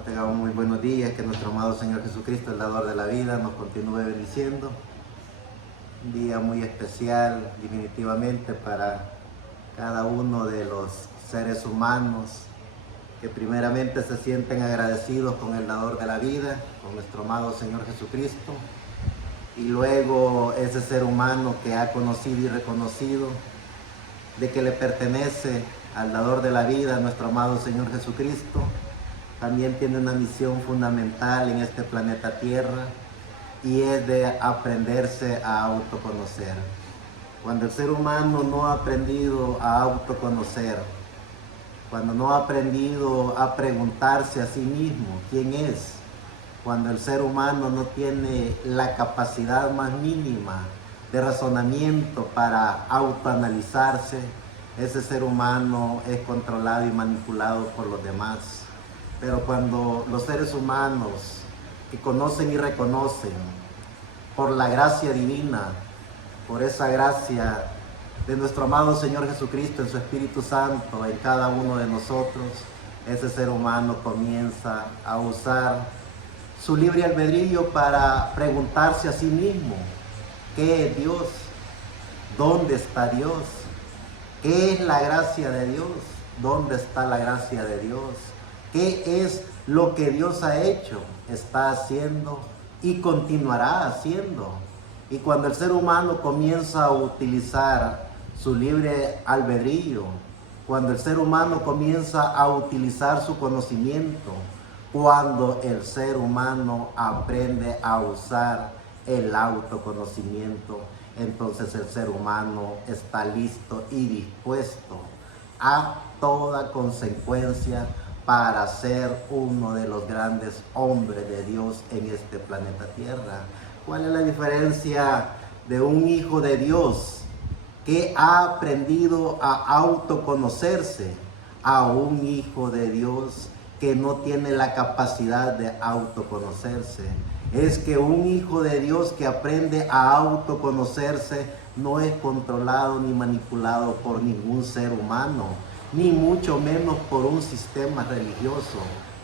Bueno, tengamos muy buenos días, que nuestro amado Señor Jesucristo, el dador de la vida, nos continúe bendiciendo. Un día muy especial, definitivamente, para cada uno de los seres humanos que primeramente se sienten agradecidos con el dador de la vida, con nuestro amado Señor Jesucristo, y luego ese ser humano que ha conocido y reconocido de que le pertenece al dador de la vida, nuestro amado Señor Jesucristo, también tiene una misión fundamental en este planeta Tierra, y es de aprenderse a autoconocer. Cuando el ser humano no ha aprendido a autoconocer, cuando no ha aprendido a preguntarse a sí mismo quién es, cuando el ser humano no tiene la capacidad más mínima de razonamiento para autoanalizarse, ese ser humano es controlado y manipulado por los demás. Pero cuando los seres humanos que conocen y reconocen por la gracia divina, por esa gracia de nuestro amado Señor Jesucristo en su Espíritu Santo en cada uno de nosotros, ese ser humano comienza a usar su libre albedrío para preguntarse a sí mismo: ¿qué es Dios? ¿Dónde está Dios? ¿Qué es la gracia de Dios? ¿Dónde está la gracia de Dios? ¿Qué es lo que Dios ha hecho, está haciendo y continuará haciendo? Y cuando el ser humano comienza a utilizar su libre albedrío, cuando el ser humano comienza a utilizar su conocimiento, cuando el ser humano aprende a usar el autoconocimiento, entonces el ser humano está listo y dispuesto a toda consecuencia para ser uno de los grandes hombres de Dios en este planeta Tierra. ¿Cuál es la diferencia de un hijo de Dios que ha aprendido a autoconocerse a un hijo de Dios que no tiene la capacidad de autoconocerse? Es que un hijo de Dios que aprende a autoconocerse no es controlado ni manipulado por ningún ser humano, ni mucho menos por un sistema religioso.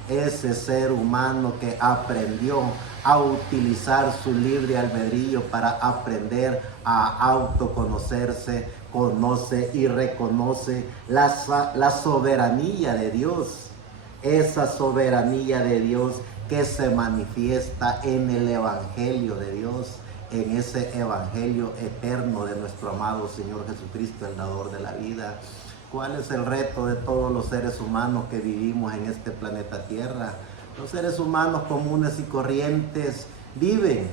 Ese ser humano que aprendió a utilizar su libre albedrío para aprender a autoconocerse, conoce y reconoce la soberanía de Dios. Esa soberanía de Dios que se manifiesta en el Evangelio de Dios, en ese Evangelio eterno de nuestro amado Señor Jesucristo, el dador de la vida. ¿Cuál es el reto de todos los seres humanos que vivimos en este planeta Tierra? Los seres humanos comunes y corrientes viven,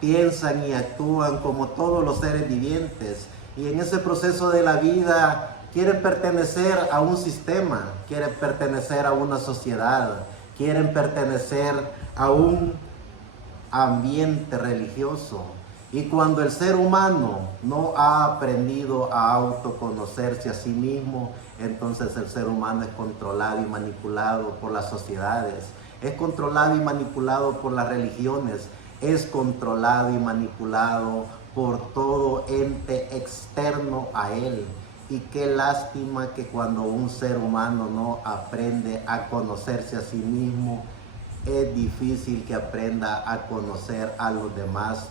piensan y actúan como todos los seres vivientes, y en ese proceso de la vida quieren pertenecer a un sistema, quieren pertenecer a una sociedad, quieren pertenecer a un ambiente religioso. Y cuando el ser humano no ha aprendido a autoconocerse a sí mismo, entonces el ser humano es controlado y manipulado por las sociedades, es controlado y manipulado por las religiones, es controlado y manipulado por todo ente externo a él. Y qué lástima que cuando un ser humano no aprende a conocerse a sí mismo, es difícil que aprenda a conocer a los demás,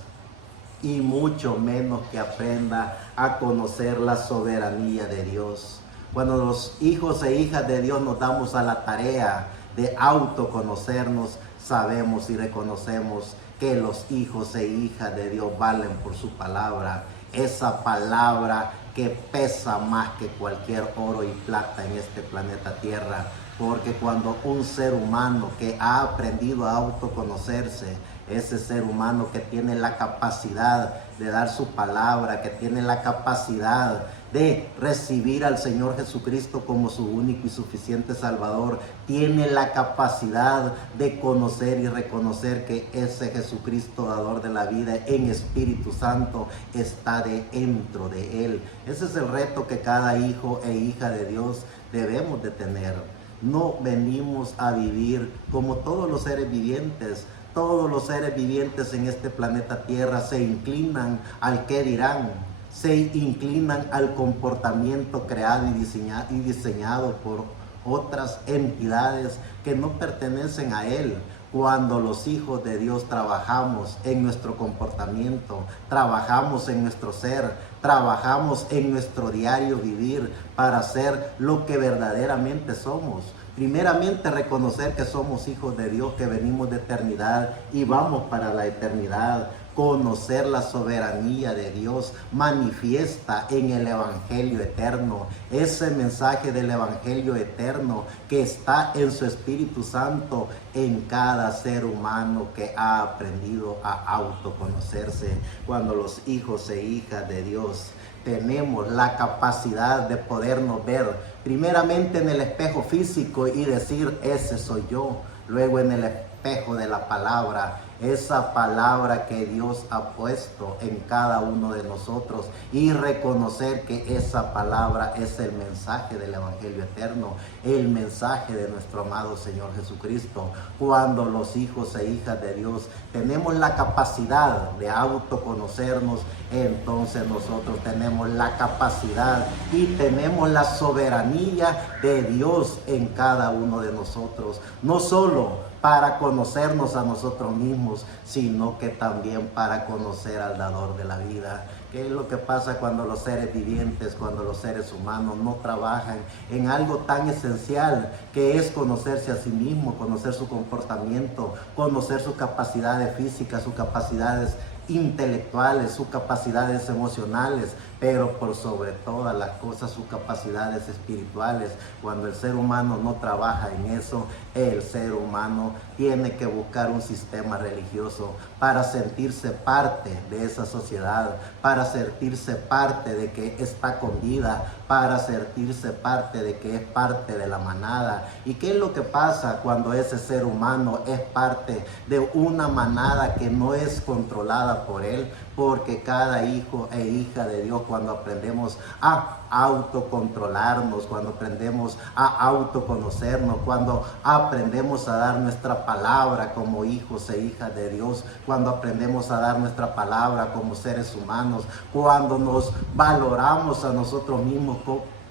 y mucho menos que aprenda a conocer la soberanía de Dios. Cuando los hijos e hijas de Dios nos damos a la tarea de autoconocernos, sabemos y reconocemos que los hijos e hijas de Dios valen por su palabra, esa palabra que pesa más que cualquier oro y plata en este planeta Tierra. Porque cuando un ser humano que ha aprendido a autoconocerse, ese ser humano que tiene la capacidad de dar su palabra, que tiene la capacidad de recibir al Señor Jesucristo como su único y suficiente Salvador, tiene la capacidad de conocer y reconocer que ese Jesucristo, dador de la vida en Espíritu Santo, está dentro de él. Ese es el reto que cada hijo e hija de Dios debemos de tener. No venimos a vivir como todos los seres vivientes. Todos los seres vivientes en este planeta Tierra se inclinan al qué dirán, se inclinan al comportamiento creado y diseñado por otras entidades que no pertenecen a Él. Cuando los hijos de Dios trabajamos en nuestro comportamiento, trabajamos en nuestro ser, trabajamos en nuestro diario vivir para ser lo que verdaderamente somos. Primeramente, reconocer que somos hijos de Dios, que venimos de eternidad y vamos para la eternidad. Conocer la soberanía de Dios manifiesta en el Evangelio eterno, ese mensaje del Evangelio eterno que está en su Espíritu Santo en cada ser humano que ha aprendido a autoconocerse. Cuando los hijos e hijas de Dios tenemos la capacidad de podernos ver primeramente en el espejo físico y decir, ese soy yo. Luego en el espejo de la palabra, esa palabra que Dios ha puesto en cada uno de nosotros, y reconocer que esa palabra es el mensaje del Evangelio eterno, el mensaje de nuestro amado Señor Jesucristo. Cuando los hijos e hijas de Dios tenemos la capacidad de autoconocernos, entonces nosotros tenemos la capacidad y tenemos la soberanía de Dios en cada uno de nosotros, no solo para conocernos a nosotros mismos, sino que también para conocer al dador de la vida. ¿Qué es lo que pasa cuando los seres vivientes, cuando los seres humanos no trabajan en algo tan esencial que es conocerse a sí mismo, conocer su comportamiento, conocer sus capacidades físicas, sus capacidades intelectuales, sus capacidades emocionales, pero por sobre todas las cosas sus capacidades espirituales? Cuando el ser humano no trabaja en eso, el ser humano tiene que buscar un sistema religioso para sentirse parte de esa sociedad, para sentirse parte de que está con vida, para sentirse parte de que es parte de la manada. ¿Y qué es lo que pasa cuando ese ser humano es parte de una manada que no es controlada por él? Porque cada hijo e hija de Dios, cuando aprendemos a autocontrolarnos, cuando aprendemos a autoconocernos, cuando aprendemos a dar nuestra palabra como hijos e hijas de Dios, cuando aprendemos a dar nuestra palabra como seres humanos, cuando nos valoramos a nosotros mismos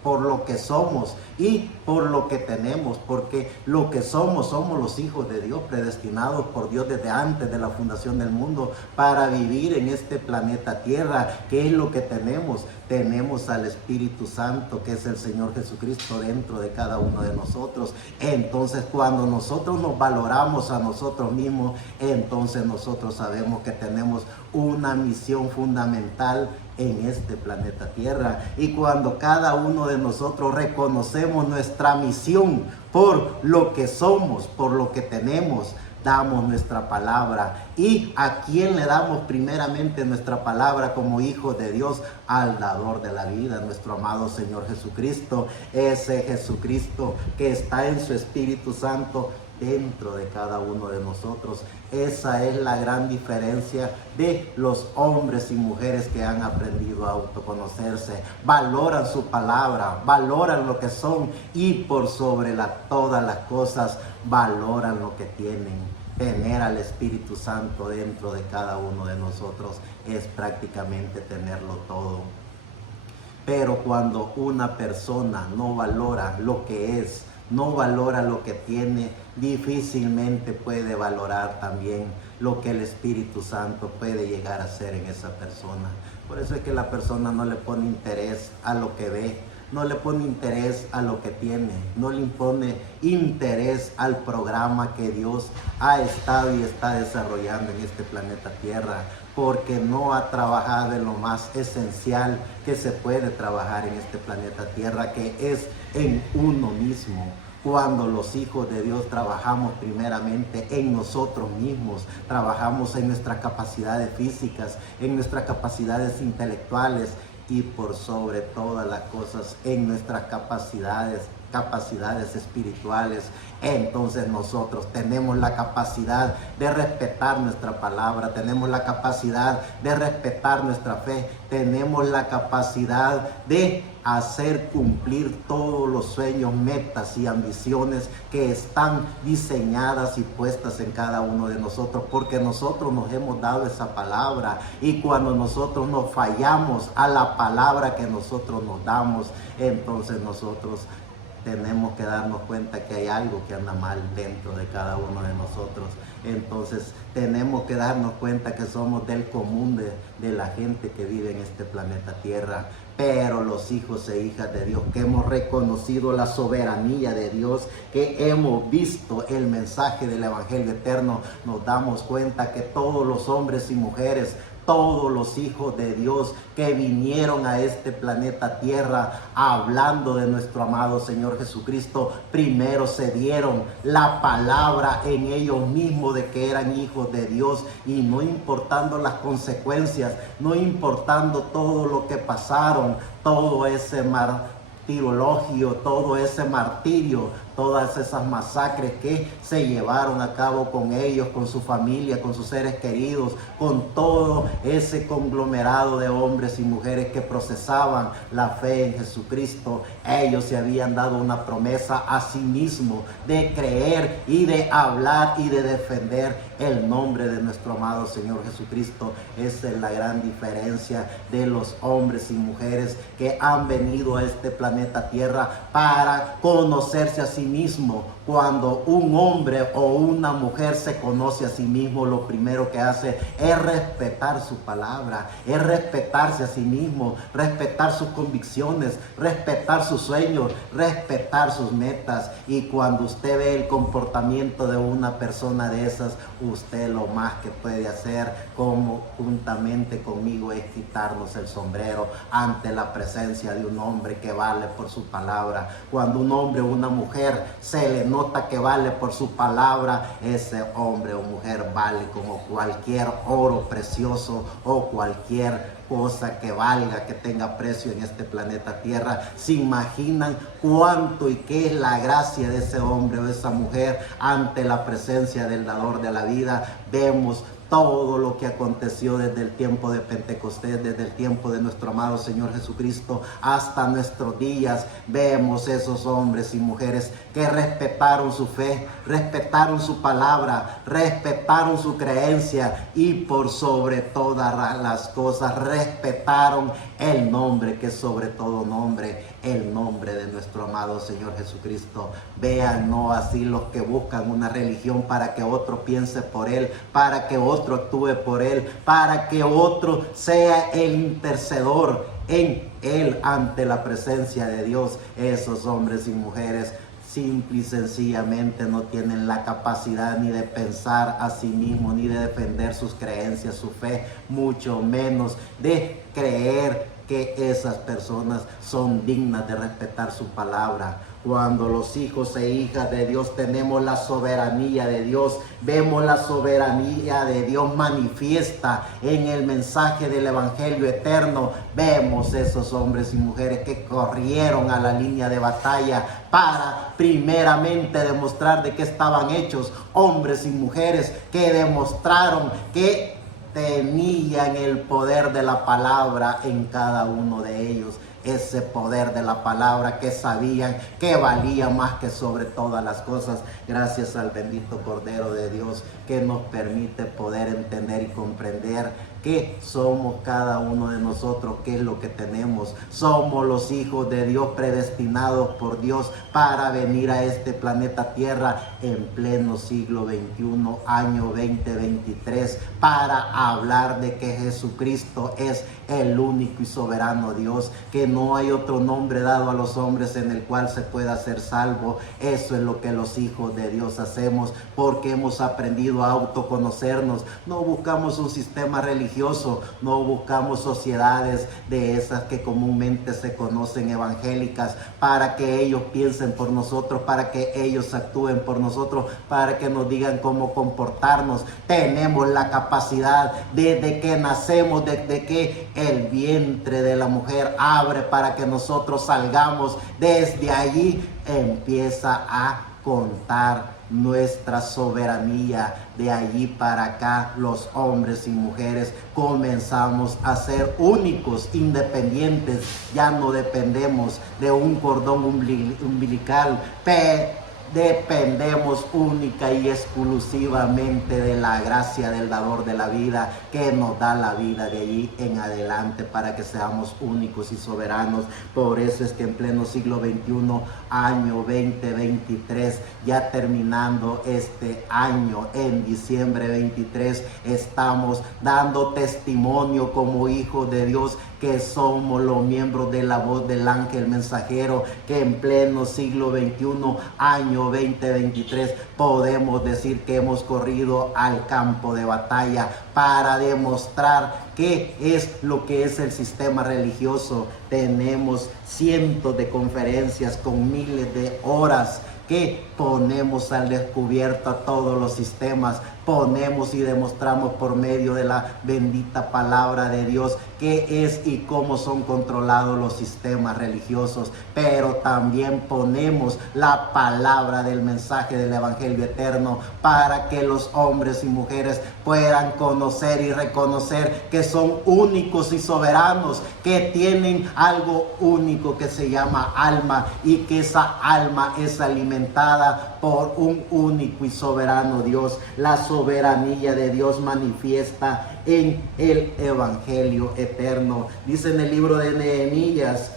por lo que somos y por lo que tenemos, porque lo que somos los hijos de Dios, predestinados por Dios desde antes de la fundación del mundo para vivir en este planeta Tierra. ¿Qué es lo que tenemos? Tenemos al Espíritu Santo, que es el Señor Jesucristo, dentro de cada uno de nosotros. Entonces, cuando nosotros nos valoramos a nosotros mismos, entonces nosotros sabemos que tenemos una misión fundamental en este planeta Tierra. Y cuando cada uno de nosotros reconocemos nuestra misión por lo que somos, por lo que tenemos, damos nuestra palabra. ¿Y a quién le damos primeramente nuestra palabra como hijos de Dios? Al dador de la vida, nuestro amado Señor Jesucristo. Ese Jesucristo que está en su Espíritu Santo dentro de cada uno de nosotros. Esa es la gran diferencia de los hombres y mujeres que han aprendido a autoconocerse. Valoran su palabra, valoran lo que son y por sobre todas las cosas valoran lo que tienen. Tener al Espíritu Santo dentro de cada uno de nosotros es prácticamente tenerlo todo. Pero cuando una persona no valora lo que es, no valora lo que tiene, difícilmente puede valorar también lo que el Espíritu Santo puede llegar a hacer en esa persona. Por eso es que la persona no le pone interés a lo que ve, no le pone interés a lo que tiene, no le pone interés al programa que Dios ha estado y está desarrollando en este planeta Tierra, porque no ha trabajado en lo más esencial que se puede trabajar en este planeta Tierra, que es en uno mismo. Cuando los hijos de Dios trabajamos primeramente en nosotros mismos, trabajamos en nuestras capacidades físicas, en nuestras capacidades intelectuales y por sobre todas las cosas en nuestras capacidades espirituales, entonces nosotros tenemos la capacidad de respetar nuestra palabra, tenemos la capacidad de respetar nuestra fe, tenemos la capacidad de hacer cumplir todos los sueños, metas y ambiciones que están diseñadas y puestas en cada uno de nosotros, porque nosotros nos hemos dado esa palabra, y cuando nosotros nos fallamos a la palabra que nosotros nos damos, entonces nosotros tenemos que darnos cuenta que hay algo que anda mal dentro de cada uno de nosotros. Entonces tenemos que darnos cuenta que somos del común de la gente que vive en este planeta Tierra. Pero los hijos e hijas de Dios, que hemos reconocido la soberanía de Dios, que hemos visto el mensaje del Evangelio eterno, nos damos cuenta que todos los hombres y mujeres, todos los hijos de Dios que vinieron a este planeta Tierra hablando de nuestro amado Señor Jesucristo, primero se dieron la palabra en ellos mismos de que eran hijos de Dios, y no importando las consecuencias, no importando todo lo que pasaron, todo ese martirologio, todo ese martirio, todas esas masacres que se llevaron a cabo con ellos, con su familia, con sus seres queridos, con todo ese conglomerado de hombres y mujeres que procesaban la fe en Jesucristo. Ellos se habían dado una promesa a sí mismos de creer y de hablar y de defender el nombre de nuestro amado Señor Jesucristo. Esa es la gran diferencia de los hombres y mujeres que han venido a este planeta Tierra para conocerse a sí mismo. Cuando un hombre o una mujer se conoce a sí mismo, lo primero que hace es respetar su palabra, es respetarse a sí mismo, respetar sus convicciones, respetar sus sueños, respetar sus metas. Y cuando usted ve el comportamiento de una persona de esas, usted lo más que puede hacer, como juntamente conmigo, es quitarnos el sombrero ante la presencia de un hombre que vale por su palabra. Cuando un hombre o una mujer se le nota que vale por su palabra, ese hombre o mujer vale como cualquier oro precioso o cualquier cosa que valga, que tenga precio en este planeta Tierra. ¿Se imaginan cuánto y qué es la gracia de ese hombre o esa mujer ante la presencia del dador de la vida? Vemos todo lo que aconteció desde el tiempo de Pentecostés, desde el tiempo de nuestro amado Señor Jesucristo hasta nuestros días. Vemos esos hombres y mujeres que respetaron su fe, respetaron su palabra, respetaron su creencia, y por sobre todas las cosas respetaron el nombre que es sobre todo nombre, el nombre de nuestro amado Señor Jesucristo. Vean, no así los que buscan una religión para que otro piense por él, para que otro actúe por él, para que otro sea el intercedor en él ante la presencia de Dios. Esos hombres y mujeres simple y sencillamente no tienen la capacidad ni de pensar a sí mismos, ni de defender sus creencias, su fe, mucho menos de creer que esas personas son dignas de respetar su palabra. Cuando los hijos e hijas de Dios tenemos la soberanía de Dios, vemos la soberanía de Dios manifiesta en el mensaje del Evangelio eterno. Vemos esos hombres y mujeres que corrieron a la línea de batalla para primeramente demostrar de qué estaban hechos. Hombres y mujeres que demostraron que tenían el poder de la palabra en cada uno de ellos. Ese poder de la palabra que sabían que valía más que sobre todas las cosas. Gracias al bendito Cordero de Dios que nos permite poder entender y comprender que somos cada uno de nosotros, qué es lo que tenemos. Somos los hijos de Dios predestinados por Dios para venir a este planeta Tierra en pleno siglo XXI, año 2023, para hablar de que Jesucristo es el único y soberano Dios, que no hay otro nombre dado a los hombres en el cual se pueda ser salvo. Eso es lo que los hijos de Dios hacemos, porque hemos aprendido a autoconocernos. No buscamos un sistema religioso, no buscamos sociedades de esas que comúnmente se conocen evangélicas, para que ellos piensen por nosotros, para que ellos actúen por nosotros, para que nos digan cómo comportarnos. Tenemos la capacidad desde que nacemos, desde que el vientre de la mujer abre para que nosotros salgamos. Desde allí empieza a contar nuestra soberanía. De allí para acá, los hombres y mujeres comenzamos a ser únicos, independientes. Ya no dependemos de un cordón umbilical, dependemos única y exclusivamente de la gracia del dador de la vida, que nos da la vida de allí en adelante para que seamos únicos y soberanos. Por eso es que en pleno siglo XXI, año 2023, ya terminando este año en diciembre 23, estamos dando testimonio como hijos de Dios que somos los miembros de la voz del ángel mensajero, que en pleno siglo XXI, año 2023, podemos decir que hemos corrido al campo de batalla para demostrar qué es lo que es el sistema religioso. Tenemos cientos de conferencias con miles de horas que ponemos al descubierto a todos los sistemas, ponemos y demostramos por medio de la bendita palabra de Dios qué es y cómo son controlados los sistemas religiosos, pero también ponemos la palabra del mensaje del evangelio eterno para que los hombres y mujeres puedan conocer y reconocer que son únicos y soberanos, que tienen algo único que se llama alma, y que esa alma es alimentada por un único y soberano Dios. La soberanía de Dios manifiesta en el evangelio eterno. Dice en el libro de Nehemías,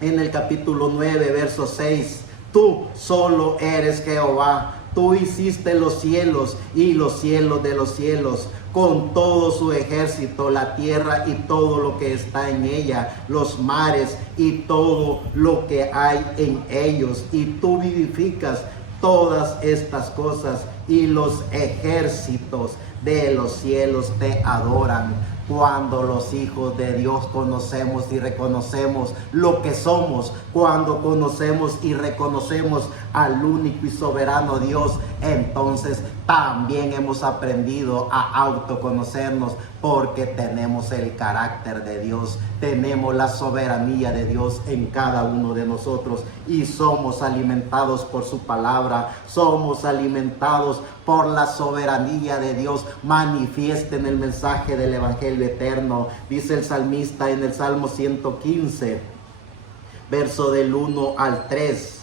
en el capítulo 9, verso 6, tú solo eres Jehová. Tú hiciste los cielos y los cielos de los cielos, con todo su ejército, la tierra y todo lo que está en ella, los mares y todo lo que hay en ellos. Y tú vivificas todas estas cosas, y los ejércitos de los cielos te adoran. Cuando los hijos de Dios conocemos y reconocemos lo que somos, cuando conocemos y reconocemos al único y soberano Dios, entonces también hemos aprendido a autoconocernos, porque tenemos el carácter de Dios, tenemos la soberanía de Dios en cada uno de nosotros, y somos alimentados por su palabra, somos alimentados por la soberanía de Dios manifiesta en el mensaje del evangelio eterno. Dice el salmista en el Salmo 115, verso del 1 al 3.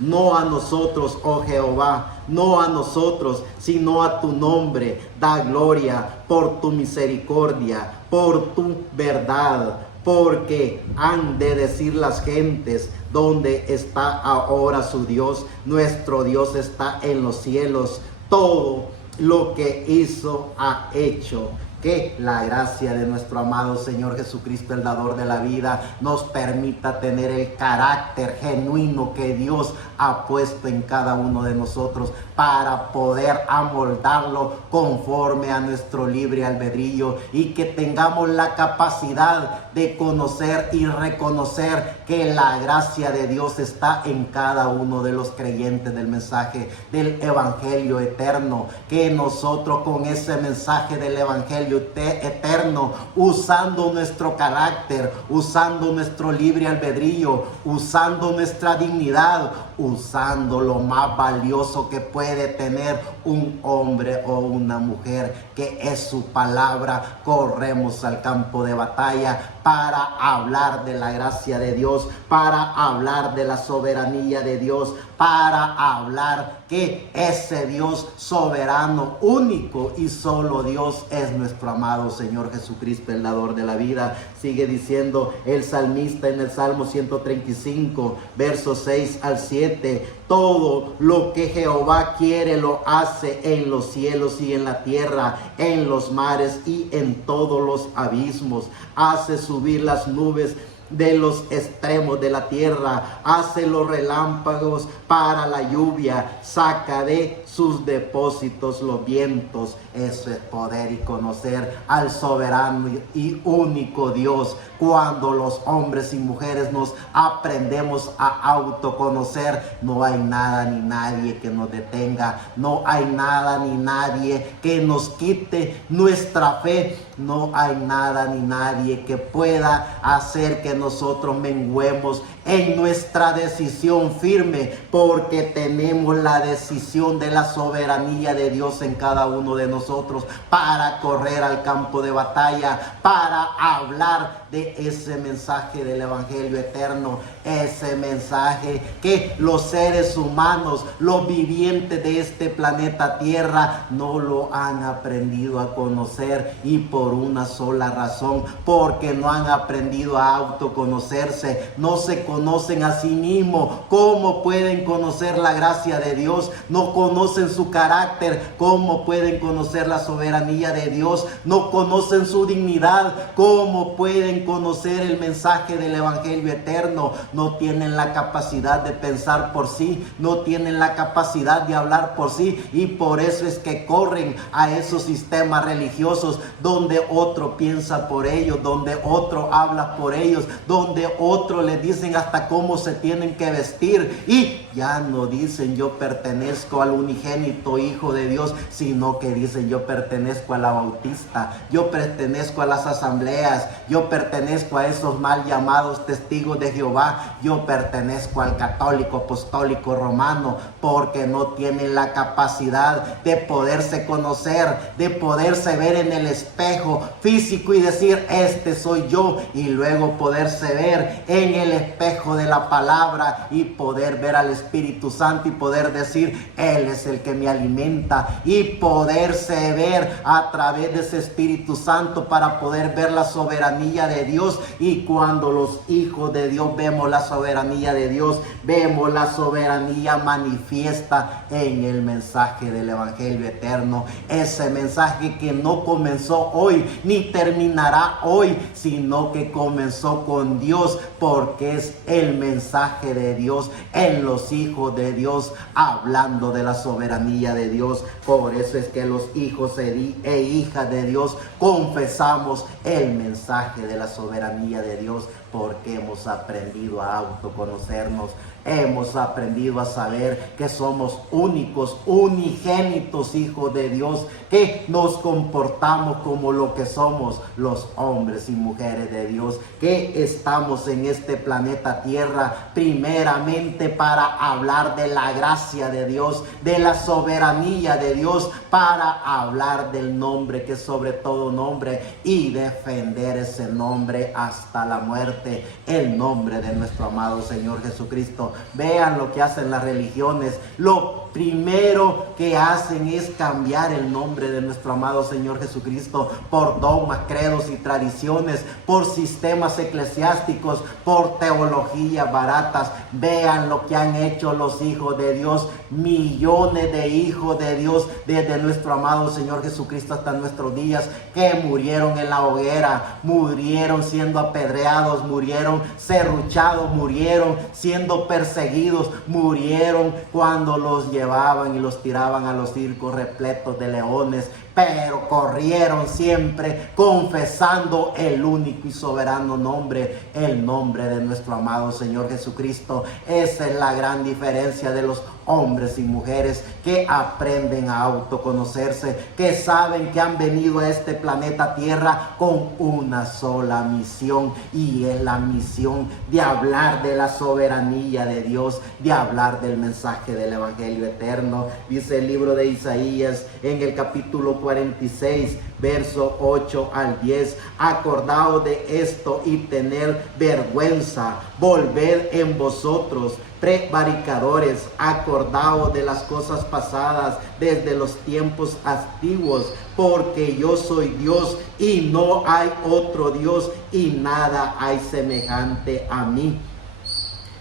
No a nosotros, oh Jehová, no a nosotros, sino a tu nombre, da gloria por tu misericordia, por tu verdad, porque han de decir las gentes, ¿dónde está ahora su Dios? Nuestro Dios está en los cielos, todo lo que hizo ha hecho. Que la gracia de nuestro amado Señor Jesucristo, el dador de la vida, nos permita tener el carácter genuino que Dios ha puesto en cada uno de nosotros, para poder amoldarlo conforme a nuestro libre albedrío, y que tengamos la capacidad de conocer y reconocer que la gracia de Dios está en cada uno de los creyentes del mensaje del evangelio eterno, que nosotros con ese mensaje del evangelio eterno, usando nuestro carácter, usando nuestro libre albedrío, usando nuestra dignidad, usando lo más valioso que puede tener un hombre o una mujer, que es su palabra, corremos al campo de batalla para hablar de la gracia de Dios, para hablar de la soberanía de Dios, para hablar que ese Dios soberano, único y solo Dios es nuestro amado Señor Jesucristo, el dador de la vida. Sigue diciendo el salmista en el Salmo 135, versos 6 al 7, todo lo que Jehová quiere lo hace en los cielos y en la tierra, en los mares y en todos los abismos. Hace subir las nubes de los extremos de la tierra, hace los relámpagos para la lluvia, saca de sus depósitos los vientos. Eso es poder y conocer al soberano y único Dios. Cuando los hombres y mujeres nos aprendemos a autoconocer, no hay nada ni nadie que nos detenga, no hay nada ni nadie que nos quite nuestra fe, no hay nada ni nadie que pueda hacer que nosotros menguemos en nuestra decisión firme, porque tenemos la decisión de la soberanía de Dios en cada uno de nosotros para correr al campo de batalla, para hablar de ese mensaje del evangelio eterno, ese mensaje que los seres humanos, los vivientes de este planeta Tierra no lo han aprendido a conocer, y por una sola razón, porque no han aprendido a autoconocerse, no se conocen a sí mismos. ¿Cómo pueden conocer la gracia de Dios? No conocen su carácter. ¿Cómo pueden conocer la soberanía de Dios? No conocen su dignidad. ¿Cómo pueden conocer el mensaje del evangelio eterno? No tienen la capacidad de pensar por sí, no tienen la capacidad de hablar por sí, y por eso es que corren a esos sistemas religiosos donde otro piensa por ellos, donde otro habla por ellos, donde otro les dicen hasta cómo se tienen que vestir, y ya no dicen yo pertenezco al unigénito Hijo de Dios, sino que dicen yo pertenezco a la Bautista, yo pertenezco a las asambleas, yo pertenezco a esos mal llamados testigos de Jehová, yo pertenezco al católico apostólico romano, porque no tienen la capacidad de poderse conocer, de poderse ver en el espejo físico y decir este soy yo, y luego poderse ver en el espejo de la palabra y poder ver al Espíritu Santo y poder decir Él es el que me alimenta, y poderse ver a través de ese Espíritu Santo para poder ver la soberanía de Dios. Y cuando los hijos de Dios vemos la soberanía de Dios, vemos la soberanía manifiesta en el mensaje del evangelio eterno, ese mensaje que no comenzó hoy ni terminará hoy, sino que comenzó con Dios, porque es el mensaje de Dios en los hijos de Dios, hablando de la soberanía de Dios. Por eso es que los hijos e hijas de Dios confesamos el mensaje de la soberanía de Dios, porque hemos aprendido a autoconocernos, hemos aprendido a saber que somos únicos, unigénitos hijos de Dios, que nos comportamos como lo que somos los hombres y mujeres de Dios, que estamos en este planeta Tierra primeramente para hablar de la gracia de Dios, de la soberanía de Dios, para hablar del nombre que es sobre todo nombre y defender ese nombre hasta la muerte, el nombre de nuestro amado Señor Jesucristo. Vean lo que hacen las religiones. Lo primero que hacen es cambiar el nombre de nuestro amado Señor Jesucristo por dogmas, credos y tradiciones, por sistemas eclesiásticos, por teologías baratas. Vean lo que han hecho los hijos de Dios, millones de hijos de Dios, desde nuestro amado Señor Jesucristo hasta nuestros días, que murieron en la hoguera, murieron siendo apedreados, murieron serruchados, murieron siendo perseguidos, murieron cuando los llevaban y los tiraban a los circos repletos de leones, pero corrieron siempre confesando el único y soberano nombre, el nombre de nuestro amado Señor Jesucristo. Esa es la gran diferencia de los hombres y mujeres que aprenden a autoconocerse, que saben que han venido a este planeta Tierra con una sola misión, y es la misión de hablar de la soberanía de Dios, de hablar del mensaje del evangelio eterno. Dice el libro de Isaías en el capítulo 46, verso 8 al 10: acordaos de esto y tener vergüenza, volved en vosotros, prevaricadores, acordaos de las cosas pasadas desde los tiempos antiguos, porque yo soy Dios y no hay otro Dios, y nada hay semejante a mí,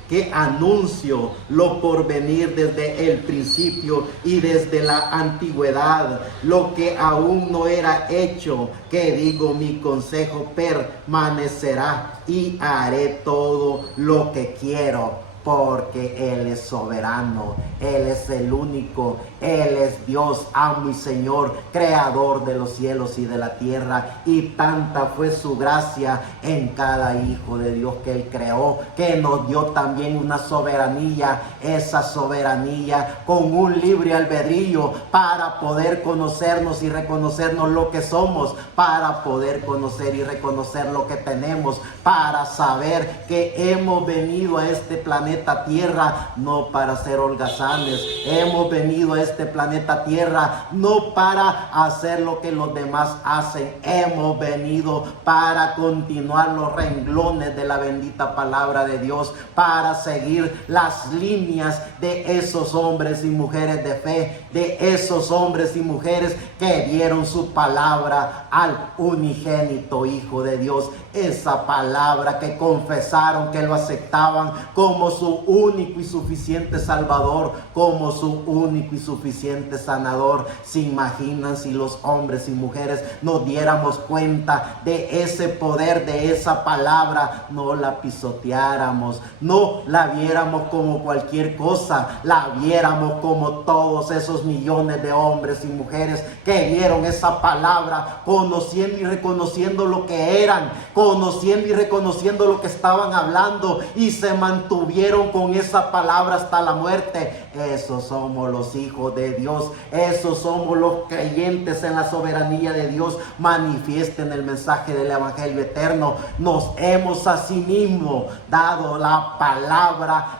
que anuncio lo por venir desde el principio y desde la antigüedad, lo que aún no era hecho, que digo mi consejo permanecerá y haré todo lo que quiero. porque Él es soberano, Él es el único, Él es Dios, amo y Señor, creador de los cielos y de la tierra, y tanta fue su gracia en cada hijo de Dios que Él creó, que nos dio también una soberanía, esa soberanía con un libre albedrío para poder conocernos y reconocernos lo que somos, para poder conocer y reconocer lo que tenemos, para saber que hemos venido a este planeta Tierra no para ser holgazanes, hemos venido a este planeta Tierra no para hacer lo que los demás hacen, hemos venido para continuar los renglones de la bendita palabra de Dios, para seguir las líneas de esos hombres y mujeres de fe, de esos hombres y mujeres que dieron su palabra al unigénito Hijo de Dios, esa palabra que confesaron que lo aceptaban como su único y suficiente Salvador, como su único y suficiente sanador. ¿Se imaginan si los hombres y mujeres nos diéramos cuenta de ese poder, de esa palabra, no la pisoteáramos, no la viéramos como cualquier cosa, la viéramos como todos esos millones de hombres y mujeres que dieron esa palabra, conociendo y reconociendo lo que eran, conociendo y reconociendo lo que estaban hablando, y se mantuvieron con esa palabra hasta la muerte? Esos somos los hijos de Dios, esos somos los creyentes en la soberanía de Dios. Manifiesten el mensaje del evangelio eterno. Nos hemos asimismo dado la palabra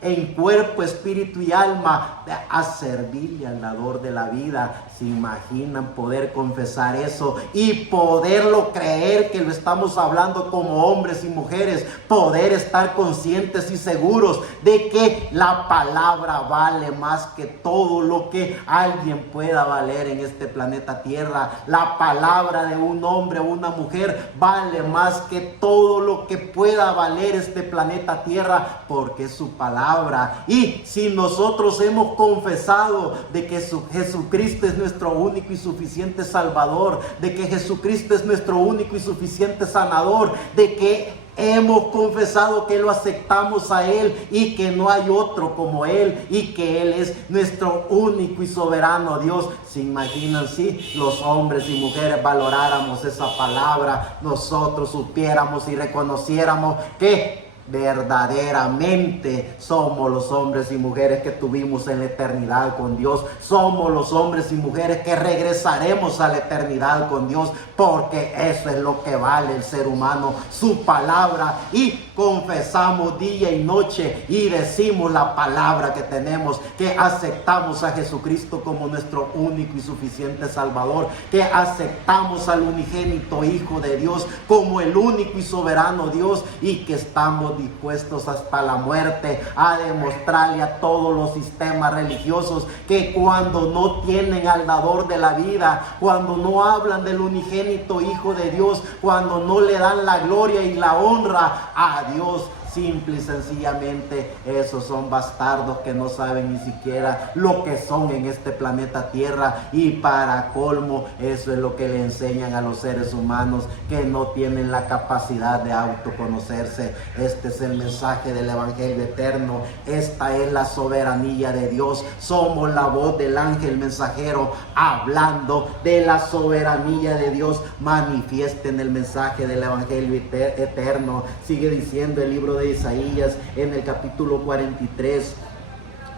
en cuerpo, espíritu y alma a servirle al dador de la vida. ¿Se imaginan poder confesar eso y poderlo creer que lo estamos hablando como hombres y mujeres? Poder estar conscientes y seguros de que la palabra vale más que todo lo que alguien pueda valer en este planeta Tierra. La palabra de un hombre o una mujer vale más que todo lo que pueda valer este planeta Tierra, porque es su palabra. Y si nosotros hemos confesado de que Jesucristo es nuestro único y suficiente Salvador, de que Jesucristo es nuestro único y suficiente sanador, de que hemos confesado que lo aceptamos a Él y que no hay otro como Él, y que Él es nuestro único y soberano Dios. ¿Se imaginan si los hombres y mujeres valoráramos esa palabra, nosotros supiéramos y reconociéramos que verdaderamente somos los hombres y mujeres que tuvimos en la eternidad con Dios? Somos los hombres y mujeres que regresaremos a la eternidad con Dios, porque eso es lo que vale el ser humano, su palabra. Y confesamos día y noche y decimos la palabra que tenemos, que aceptamos a Jesucristo como nuestro único y suficiente Salvador, que aceptamos al unigénito Hijo de Dios como el único y soberano Dios, y que estamos dispuestos hasta la muerte a demostrarle a todos los sistemas religiosos que cuando no tienen al dador de la vida, cuando no hablan del unigénito Hijo de Dios, cuando no le dan la gloria y la honra a Dios, simple y sencillamente esos son bastardos que no saben ni siquiera lo que son en este planeta Tierra. Y para colmo, eso es lo que le enseñan a los seres humanos, que no tienen la capacidad de autoconocerse. Este es el mensaje del evangelio eterno, esta es la soberanía de Dios. Somos la voz del ángel mensajero hablando de la soberanía de Dios. Manifiesten el mensaje del evangelio eterno. Sigue diciendo el libro de Isaías en el capítulo 43,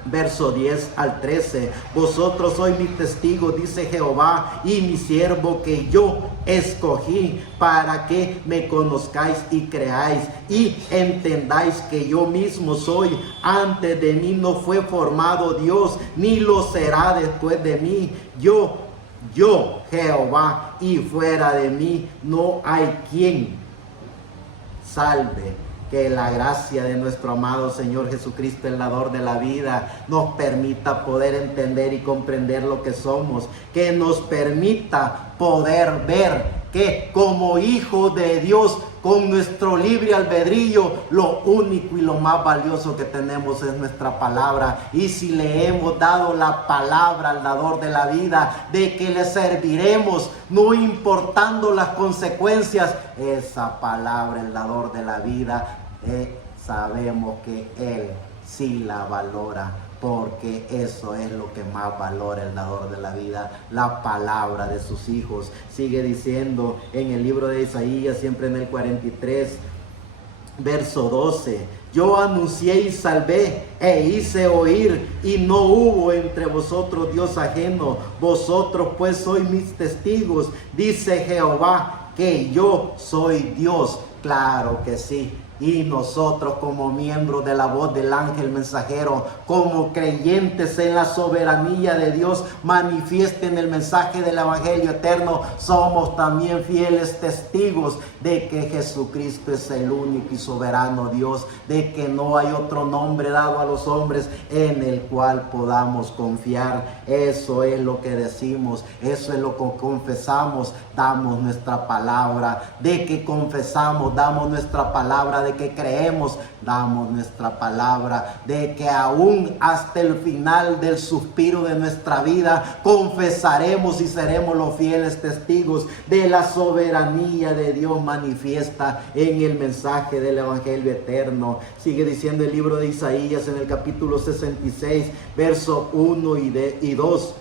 verso 10 al 13. Vosotros sois mis testigos, dice Jehová, y mi siervo que yo escogí, para que me conozcáis y creáis y entendáis que yo mismo soy. Antes de mí no fue formado Dios, ni lo será después de mí. Yo Jehová, y fuera de mí no hay quien salve. Que la gracia de nuestro amado Señor Jesucristo, el dador de la vida, nos permita poder entender y comprender lo que somos. Que nos permita poder ver que como hijos de Dios, con nuestro libre albedrío, lo único y lo más valioso que tenemos es nuestra palabra. Y si le hemos dado la palabra al dador de la vida, de que le serviremos no importando las consecuencias, esa palabra, el dador de la vida, sabemos que Él sí la valora, porque eso es lo que más valora el dador de la vida, la palabra de sus hijos. Sigue diciendo en el libro de Isaías, siempre en el 43, verso 12: yo anuncié y salvé e hice oír, y no hubo entre vosotros Dios ajeno. Vosotros pues sois mis testigos, dice Jehová, que yo soy Dios. Claro que sí. Y nosotros, como miembros de la voz del ángel mensajero, como creyentes en la soberanía de Dios manifiesta en el mensaje del evangelio eterno, somos también fieles testigos de que Jesucristo es el único y soberano Dios, de que no hay otro nombre dado a los hombres en el cual podamos confiar. Eso es lo que decimos, eso es lo que confesamos, damos nuestra palabra. De que confesamos, damos nuestra palabra. De que creemos, damos nuestra palabra. De que aún hasta el final del suspiro de nuestra vida confesaremos y seremos los fieles testigos de la soberanía de Dios manifiesta en el mensaje del evangelio eterno. Sigue diciendo el libro de Isaías en el capítulo 66, verso 1 y 2.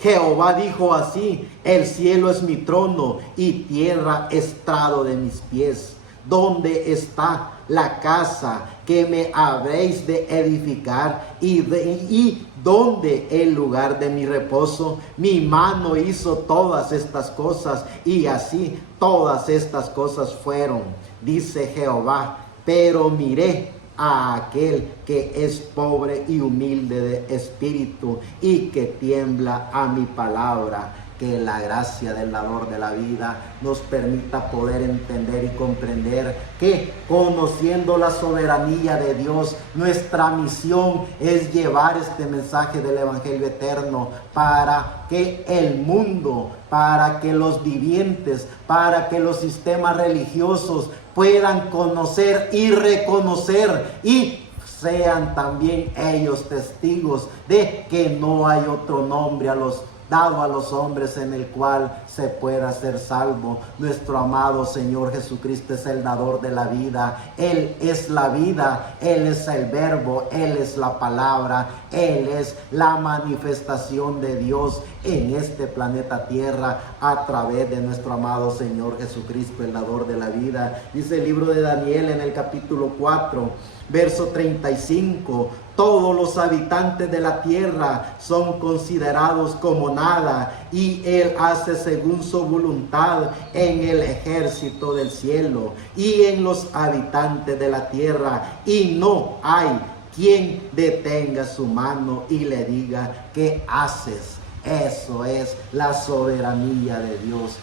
Jehová dijo así: el cielo es mi trono y tierra estrado de mis pies. ¿Dónde está la casa que me habéis de edificar? ¿Y dónde el lugar de mi reposo? Mi mano hizo todas estas cosas, y así todas estas cosas fueron, dice Jehová. Pero miré a aquel que es pobre y humilde de espíritu, y que tiembla a mi palabra. Que la gracia del dador de la vida nos permita poder entender y comprender que, conociendo la soberanía de Dios, nuestra misión es llevar este mensaje del evangelio eterno para que el mundo, para que los vivientes, para que los sistemas religiosos puedan conocer y reconocer y sean también ellos testigos de que no hay otro nombre dado a los hombres en el cual se pueda ser salvo. Nuestro amado Señor Jesucristo es el dador de la vida. Él es la vida, Él es el verbo, Él es la palabra, Él es la manifestación de Dios en este planeta Tierra a través de nuestro amado Señor Jesucristo, el dador de la vida. Dice el libro de Daniel en el capítulo 4, verso 35: todos los habitantes de la tierra son considerados como nada, y Él hace según su voluntad en el ejército del cielo y en los habitantes de la tierra, y no hay quien detenga su mano y le diga: ¿qué haces? Eso es la soberanía de Dios.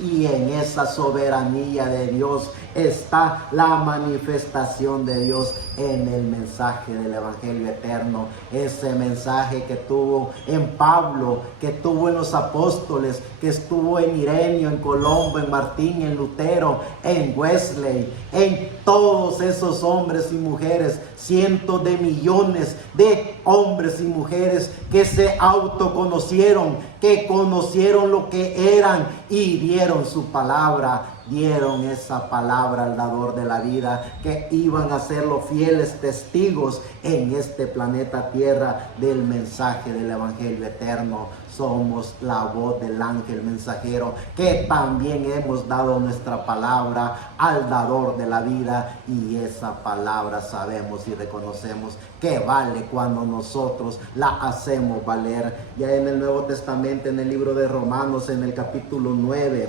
Y en esa soberanía de Dios está la manifestación de Dios en el mensaje del evangelio eterno. Ese mensaje que tuvo en Pablo, que tuvo en los apóstoles, que estuvo en Ireneo, en Colombo, en Martín, en Lutero, en Wesley, en todos esos hombres y mujeres, cientos de millones de hombres y mujeres que se autoconocieron, que conocieron lo que eran y dieron su palabra, dieron esa palabra al dador de la vida, que iban a ser los fieles testigos en este planeta Tierra del mensaje del evangelio eterno. Somos la voz del ángel mensajero, que también hemos dado nuestra palabra al dador de la vida, y esa palabra sabemos y reconocemos que vale cuando nosotros la hacemos valer. Ya en el Nuevo Testamento, en el libro de Romanos, en el capítulo 9,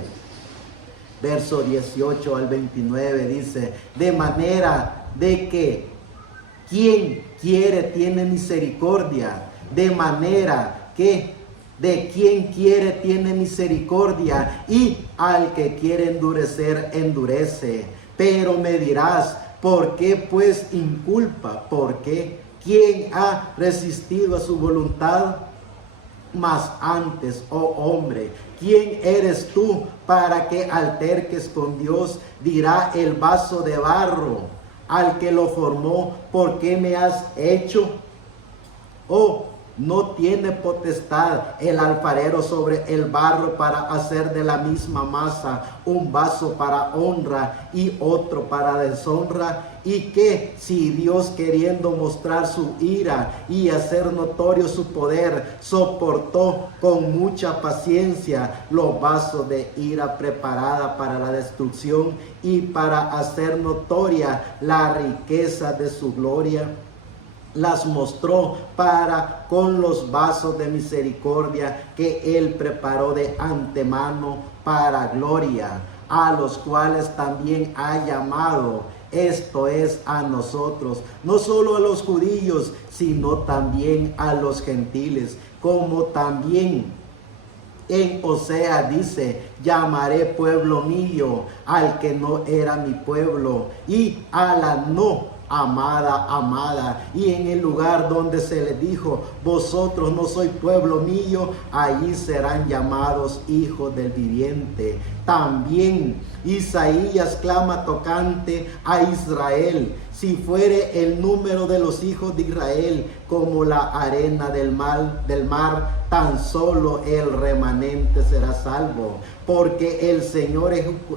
verso 18 al 29, dice: de manera de que quien quiere tiene misericordia, de manera que de quien quiere tiene misericordia, y al que quiere endurecer, endurece. Pero me dirás: ¿por qué pues inculpa? ¿Por qué? ¿Quién ha resistido a su voluntad? Mas antes, oh hombre, ¿quién eres tú para que alterques con Dios? Dirá el vaso de barro al que lo formó: ¿por qué me has hecho? Oh, ¿No tiene potestad el alfarero sobre el barro para hacer de la misma masa un vaso para honra y otro para deshonra? Y que si Dios, queriendo mostrar su ira y hacer notorio su poder, soportó con mucha paciencia los vasos de ira preparada para la destrucción y para hacer notoria la riqueza de su gloria, las mostró para con los vasos de misericordia que él preparó de antemano para gloria, a los cuales también ha llamado, esto es, a nosotros, no solo a los judíos, sino también a los gentiles, como también en Osea dice: llamaré pueblo mío al que no era mi pueblo, y a la no amada, amada. Y en el lugar donde se le dijo: vosotros no sois pueblo mío, allí serán llamados hijos del viviente. También Isaías clama tocante a Israel: si fuere el número de los hijos de Israel como la arena del mar, tan solo el remanente será salvo, porque el Señor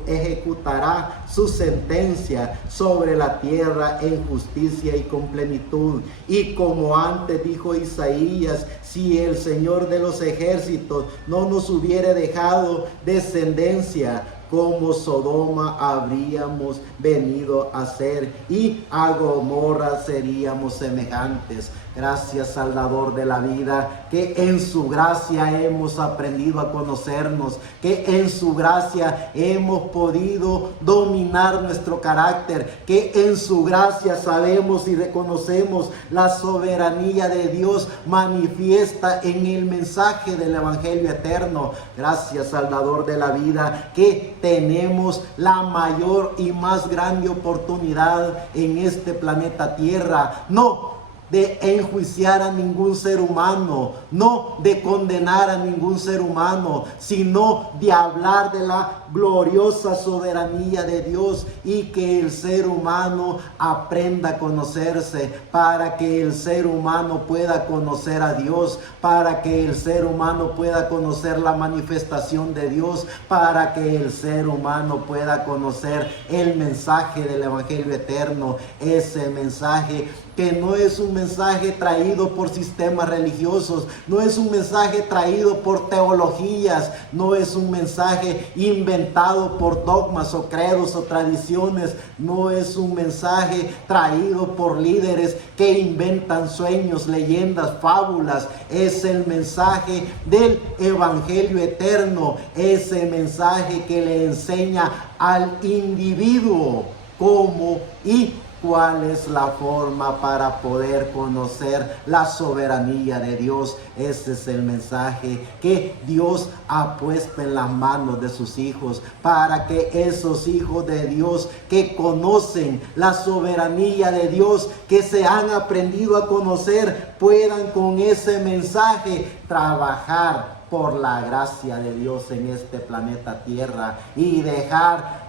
ejecutará su sentencia sobre la tierra en justicia y con plenitud. Y como antes dijo Isaías: si el Señor de los ejércitos no nos hubiere dejado descendencia, como Sodoma habríamos venido a ser, y a Gomorra seríamos semejantes. Gracias, Salvador de la vida, que en su gracia hemos aprendido a conocernos, que en su gracia hemos podido dominar nuestro carácter, que en su gracia sabemos y reconocemos la soberanía de Dios manifiesta en el mensaje del Evangelio eterno. Gracias, Salvador de la vida, que tenemos la mayor y más grande oportunidad en este planeta Tierra, no de enjuiciar a ningún ser humano, no de condenar a ningún ser humano, sino de hablar de la gloriosa soberanía de Dios, y que el ser humano aprenda a conocerse, para que el ser humano pueda conocer a Dios, para que el ser humano pueda conocer la manifestación de Dios, para que el ser humano pueda conocer el mensaje del Evangelio eterno, ese mensaje que no es un mensaje traído por sistemas religiosos, no es un mensaje traído por teologías, no es un mensaje inventado por dogmas o credos o tradiciones, no es un mensaje traído por líderes que inventan sueños, leyendas, fábulas. Es el mensaje del Evangelio eterno, ese mensaje que le enseña al individuo cómo y cuál es la forma para poder conocer la soberanía de Dios. Ese es el mensaje que Dios ha puesto en las manos de sus hijos, para que esos hijos de Dios que conocen la soberanía de Dios, que se han aprendido a conocer, puedan con ese mensaje trabajar por la gracia de Dios en este planeta Tierra y dejar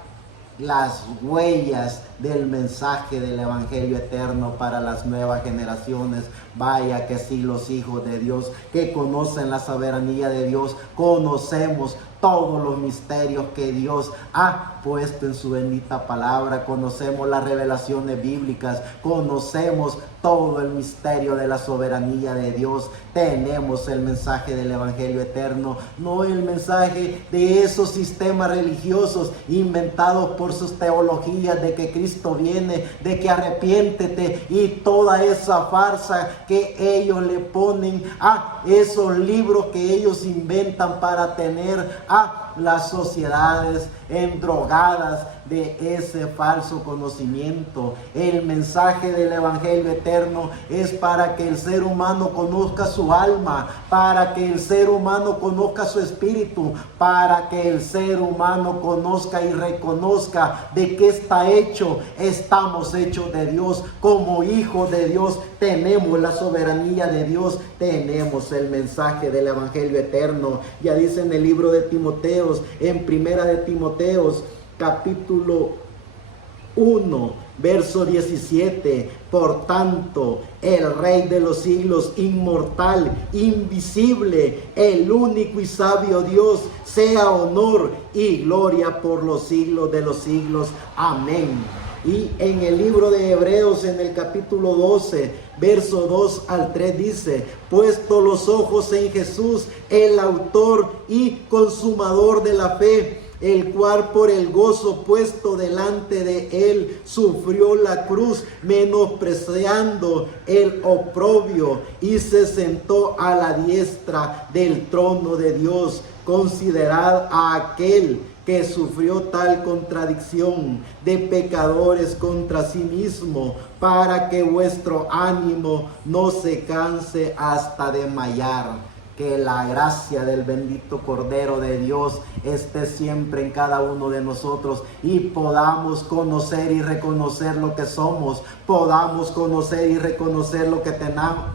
las huellas del mensaje del Evangelio eterno para las nuevas generaciones. Vaya que sí, los hijos de Dios que conocen la soberanía de Dios, conocemos todos los misterios que Dios ha puesto en su bendita palabra, conocemos las revelaciones bíblicas, conocemos todo el misterio de la soberanía de Dios. Tenemos el mensaje del Evangelio eterno, no el mensaje de esos sistemas religiosos inventados por sus teologías de que Cristo viene, de que arrepiéntete, y toda esa farsa que ellos le ponen a esos libros que ellos inventan para tener a las sociedades endrogadas de ese falso conocimiento. El mensaje del Evangelio eterno es para que el ser humano conozca su alma, para que el ser humano conozca su espíritu, para que el ser humano conozca y reconozca de qué está hecho. Estamos hechos de Dios, como hijos de Dios tenemos la soberanía de Dios, tenemos el mensaje del Evangelio eterno. Ya dice en el libro de Timoteos, en primera de Timoteos, capítulo 1, Verso 17, por tanto, el Rey de los siglos, inmortal, invisible, el único y sabio Dios, sea honor y gloria por los siglos de los siglos. Amén. Y en el libro de Hebreos, en el capítulo 12, verso 2 al 3 dice, puesto los ojos en Jesús, el autor y consumador de la fe, el cual por el gozo puesto delante de él sufrió la cruz, menospreciando el oprobio, y se sentó a la diestra del trono de Dios. Considerad a aquel que sufrió tal contradicción de pecadores contra sí mismo, para que vuestro ánimo no se canse hasta desmayar. Que la gracia del bendito Cordero de Dios esté siempre en cada uno de nosotros y podamos conocer y reconocer lo que somos, podamos conocer y reconocer lo que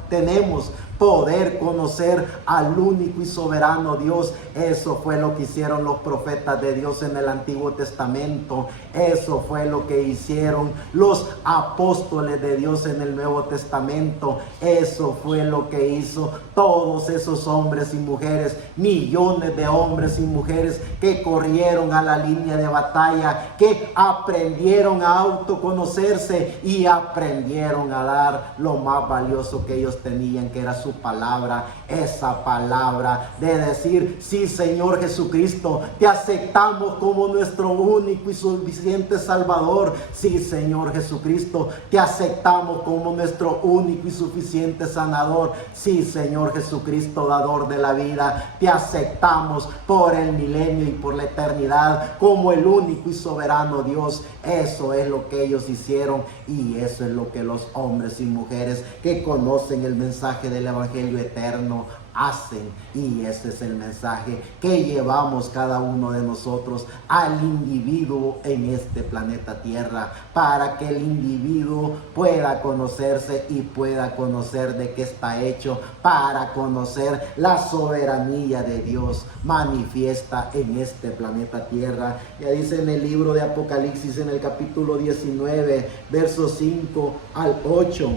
tenemos, poder conocer al único y soberano Dios. Eso fue lo que hicieron los profetas de Dios en el Antiguo Testamento. Eso fue lo que hicieron los apóstoles de Dios en el Nuevo Testamento. Eso fue lo que hizo todos esos hombres y mujeres, millones de hombres y mujeres que corrieron a la línea de batalla, que aprendieron a autoconocerse y aprendieron a dar lo más valioso que ellos tenían, que era su palabra. Esa palabra de decir, sí, Señor Jesucristo, te aceptamos como nuestro único y suficiente Salvador. Sí, Señor Jesucristo, te aceptamos como nuestro único y suficiente sanador. Sí, Señor Jesucristo, dador de la vida, te aceptamos por el milenio y por la eternidad como el único y soberano Dios. Eso es lo que ellos hicieron y eso es lo que los hombres y mujeres que conocen el mensaje del Evangelio eterno hacen, y ese es el mensaje que llevamos cada uno de nosotros al individuo en este planeta Tierra, para que el individuo pueda conocerse y pueda conocer de qué está hecho, para conocer la soberanía de Dios manifiesta en este planeta Tierra. Ya dice en el libro de Apocalipsis, en el capítulo 19, versos 5 al 8.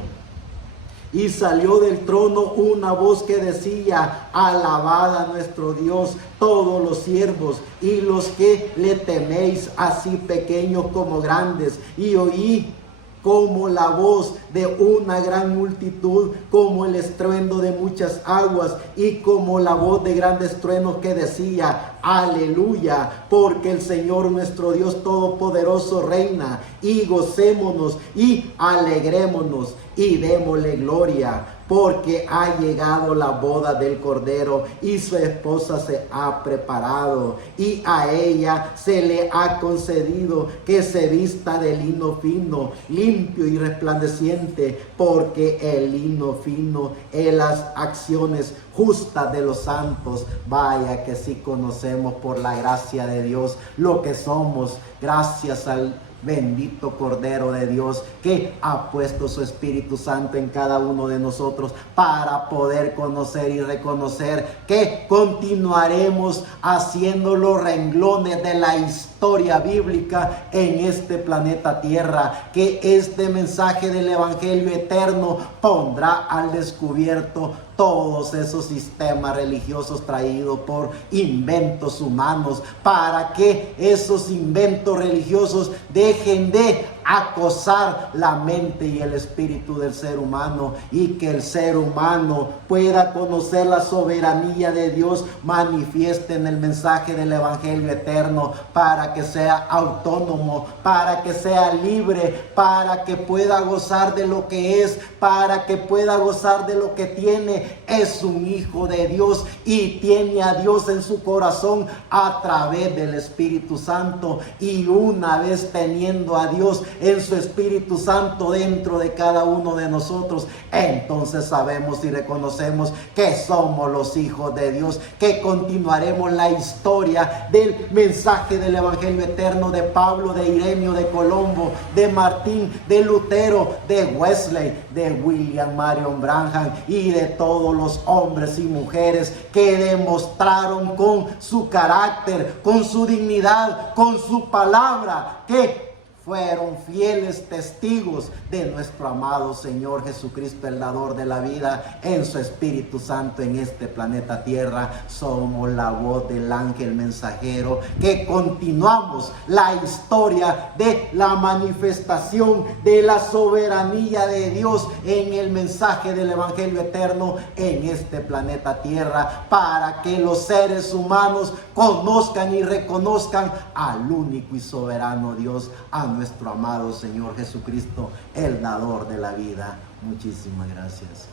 Y salió del trono una voz que decía, alabad a nuestro Dios todos los siervos y los que le teméis, así pequeños como grandes. Y oí como la voz de una gran multitud, como el estruendo de muchas aguas y como la voz de grandes truenos que decía, aleluya, porque el Señor nuestro Dios Todopoderoso reina, y gocémonos y alegrémonos y démosle gloria, porque ha llegado la boda del Cordero y su esposa se ha preparado, y a ella se le ha concedido que se vista de lino fino, limpio y resplandeciente, porque el lino fino es las acciones justas de los santos. Vaya que sí conocemos por la gracia de Dios lo que somos, gracias al bendito Cordero de Dios que ha puesto su Espíritu Santo en cada uno de nosotros para poder conocer y reconocer que continuaremos haciendo los renglones de la historia bíblica en este planeta Tierra, que este mensaje del Evangelio eterno pondrá al descubierto todos esos sistemas religiosos traídos por inventos humanos, para que esos inventos religiosos dejen de acosar la mente y el espíritu del ser humano, y que el ser humano pueda conocer la soberanía de Dios manifiesta en el mensaje del Evangelio eterno, para que sea autónomo, para que sea libre, para que pueda gozar de lo que es, para que pueda gozar de lo que tiene. Es un hijo de Dios y tiene a Dios en su corazón a través del Espíritu Santo, y una vez teniendo a Dios en su Espíritu Santo dentro de cada uno de nosotros, entonces sabemos y reconocemos que somos los hijos de Dios, que continuaremos la historia del mensaje del Evangelio eterno de Pablo, de Ireneo, de Colombo, de Martín, de Lutero, de Wesley, de William Marion Branham y de todos los hombres y mujeres que demostraron con su carácter, con su dignidad, con su palabra, que fueron fieles testigos de nuestro amado Señor Jesucristo, el dador de la vida, en su Espíritu Santo en este planeta Tierra. Somos la voz del ángel mensajero que continuamos la historia de la manifestación de la soberanía de Dios en el mensaje del Evangelio eterno en este planeta Tierra, para que los seres humanos conozcan y reconozcan al único y soberano Dios, a nuestro amado Señor Jesucristo, el dador de la vida. Muchísimas gracias.